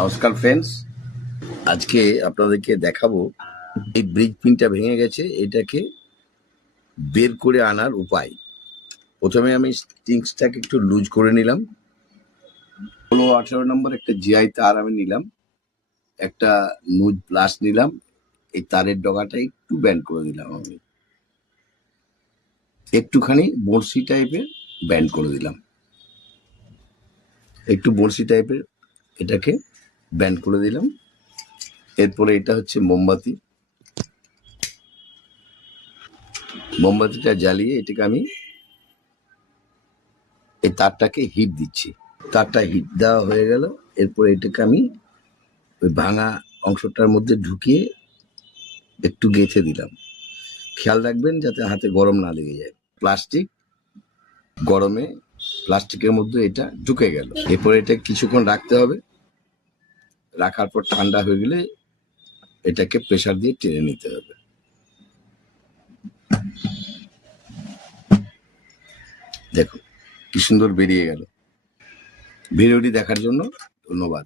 নমস্কার ফ্রেন্ডস, আজকে আপনাদেরকে দেখাবো এই ব্রিজ পিনটা ভেঙে গেছে, এটাকে বের করে আনার উপায়। প্রথমে আমি স্টিংসটাকে একটু লুজ করে নিলাম। 16-18 নম্বর একটা জিআই তার আমি নিলাম, একটা নুজ প্লাস নিলাম, এই তারের ডগাটা একটু ব্যান্ড করে দিলাম, আমি একটুখানি বড়শি টাইপের ব্যান্ড করে দিলাম, একটু বড়শি টাইপের এটাকে ব্যান্ড করে দিলাম। এরপরে এটা হচ্ছে মোমবাতি, মোমবাতিটা জ্বালিয়ে এটাকে আমি এই তারটাকে হিট দিচ্ছি। তারটা হিট দেওয়া হয়ে গেল, এরপর এটাকে আমি ওই ভাঙা অংশটার মধ্যে ঢুকিয়ে একটু গেঁথে দিলাম। খেয়াল রাখবেন যাতে হাতে গরম না লেগে যায়। প্লাস্টিক গরমে প্লাস্টিকের মধ্যে এটা ঢুকে গেল। এরপর এটা কিছুক্ষণ রাখতে হবে, রাখার পর ঠান্ডা হয়ে গেলে এটাকে প্রেসার দিয়ে টেনে নিতে হবে। দেখুন কি সুন্দর বেরিয়ে গেল। ভিডিওটি দেখার জন্য ধন্যবাদ।